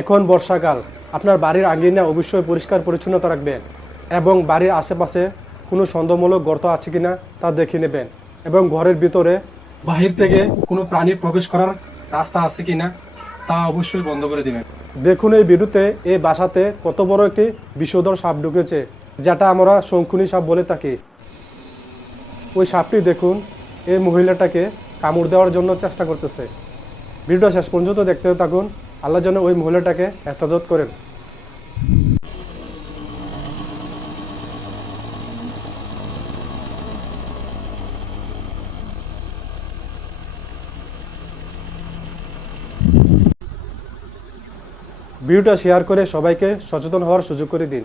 এখন বর্ষাকাল, আপনার বাড়ির আঙিনা অবশ্যই পরিষ্কার পরিচ্ছন্নতা রাখবেন এবং বাড়ির আশেপাশে কোনো সন্দেহমূলক গর্ত আছে কিনা তা দেখে নেবেন এবং ঘরের ভিতরে বাহির থেকে কোনো প্রাণী প্রবেশ করার রাস্তা আছে কিনা তা অবশ্যই বন্ধ করে দেবেন। দেখুন এই ভিডিওতে এই বাসাতে কত বড় একটি বিষধর সাপ ঢুকেছে, যেটা আমরা শঙ্কুনি সাপ বলে থাকি। ওই সাপটি দেখুন এই মহিলাটাকে কামড় দেওয়ার জন্য চেষ্টা করতেছে। ভিডিওটা শেষ পর্যন্ত দেখতে থাকুন, আল্লাহ যেন ওই মহিলাটাকে হেফাজত করেন। ভিডিওটা শেয়ার করে সবাইকে সচেতন হওয়ার সুযোগ করে দিন।